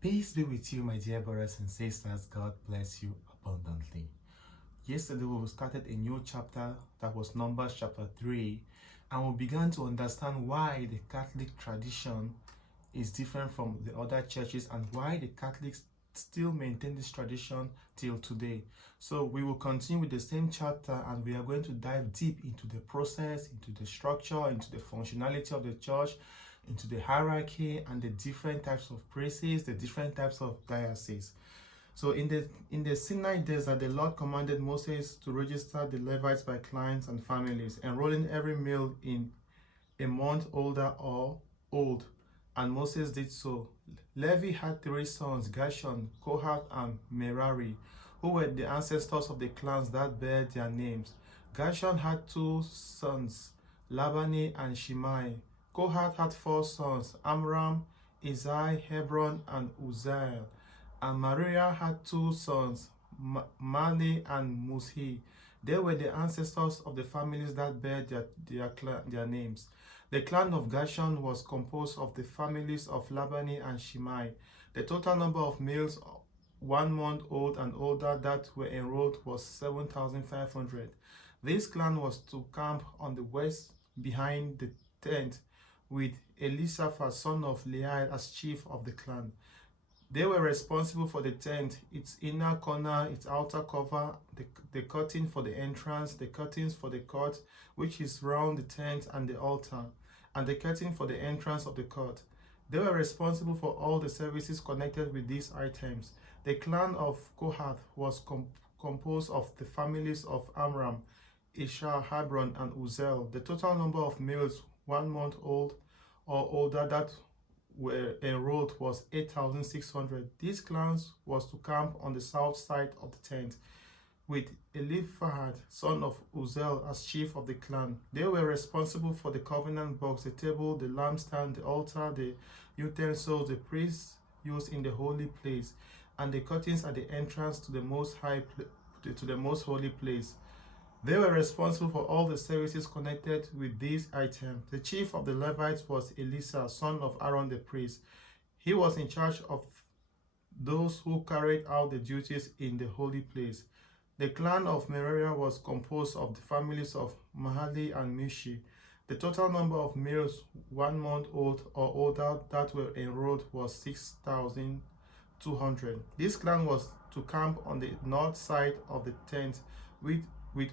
Peace be with you, my dear brothers and sisters. God bless you abundantly. Yesterday, we started a new chapter that was Numbers chapter 3, and we began to understand why the Catholic tradition is different from the other churches and why the Catholics still maintain this tradition till today. So we will continue with the same chapter, and we are going to dive deep into the process, into the structure, into the functionality of the church, into the hierarchy and the different types of priests, the different types of dioceses. So in the Sinai desert, the Lord commanded Moses to register the Levites by clans and families, enrolling every male in a month older or old, and Moses did so. Levi had 3 sons, Gershon, Kohath, and Merari, who were the ancestors of the clans that bear their names. Gershon had 2 sons, Labani and Shimei. Kohath had 4 sons, Amram, Izai, Hebron, and Uzziel. And Maria had 2 sons, Mali and Mushi. They were the ancestors of the families that bear their names. The clan of Gershon was composed of the families of Labani and Shimei. The total number of males 1 month old and older that were enrolled was 7,500. This clan was to camp on the west behind the tent, with Elisaphat, son of Lehi, as chief of the clan. They were responsible for the tent, its inner corner, its outer cover, the curtain for the entrance, the curtains for the court, which is round the tent and the altar, and the curtain for the entrance of the court. They were responsible for all the services connected with these items. The clan of Kohath was composed of the families of Amram, Ishar, Hebron, and Uzziel. The total number of males 1 month old or older that were enrolled was 8,600. These clans was to camp on the south side of the tent, with Eliphaz, son of Uzziel, as chief of the clan. They were responsible for the covenant box, the table, the lampstand, the altar, the utensils the priests used in the holy place, and the curtains at the entrance to the most holy place. They were responsible for all the services connected with these items. The chief of the Levites was Elisa, son of Aaron the priest. He was in charge of those who carried out the duties in the holy place. The clan of Merari was composed of the families of Mahali and Mushi. The total number of males 1 month old or older that were enrolled was 6,200. This clan was to camp on the north side of the tent with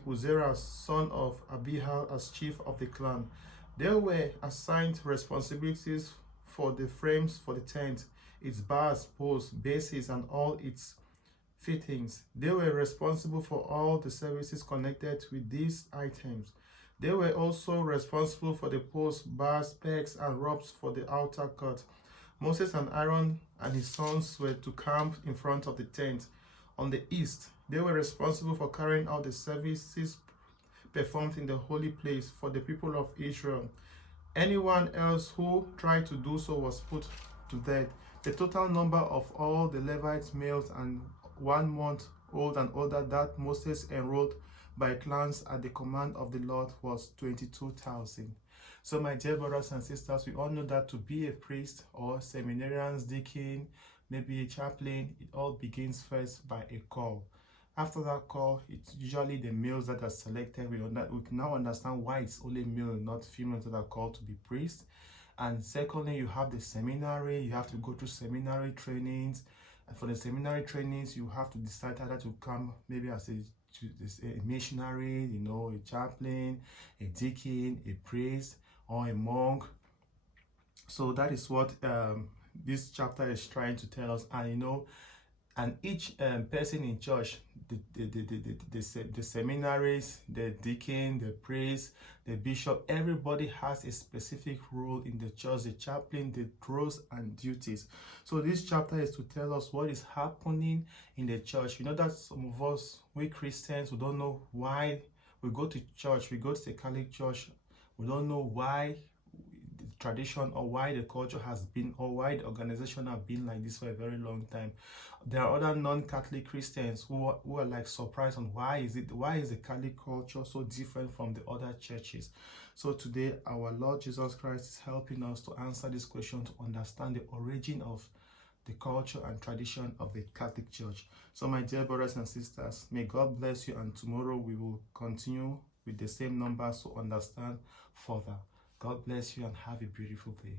Uzziah, son of Abihal, as chief of the clan. They were assigned responsibilities for the frames for the tent, its bars, posts, bases, and all its fittings. They were responsible for all the services connected with these items. They were also responsible for the posts, bars, pegs, and ropes for the outer court. Moses and Aaron and his sons were to camp in front of the tent on the east. They were responsible for carrying out the services performed in the holy place for the people of Israel. Anyone else who tried to do so was put to death. The total number of all the Levites, males and 1 month old and older that Moses enrolled by clans at the command of the Lord was 22,000. So my dear brothers and sisters, we all know that to be a priest or seminarians, deacon, maybe a chaplain, it all begins first by a call. After that call, it's usually the males that are selected. We can now understand why it's only male, not females, that are called to be priests. And secondly, you have the seminary. You have to go through seminary trainings. And for the seminary trainings, you have to decide either to come maybe as a missionary, a chaplain, a deacon, a priest, or a monk. So that is what this chapter is trying to tell us. And each person in church, the seminaries, the deacon, the priest, the bishop, everybody has a specific role in the church, the chaplain, the roles and duties. So this chapter is to tell us what is happening in the church. You know that some of us, we Christians, we don't know why we go to church, we go to the Catholic Church, we don't know why the tradition or why the culture has been or why the organization have been like this for a very long time. There are other non-Catholic Christians who are like surprised on why is the Catholic culture so different from the other churches. So today our Lord Jesus Christ is helping us to answer this question, to understand the origin of the culture and tradition of the Catholic Church. So my dear brothers and sisters, may God bless you, and tomorrow we will continue with the same numbers to understand further. God bless you and have a beautiful day.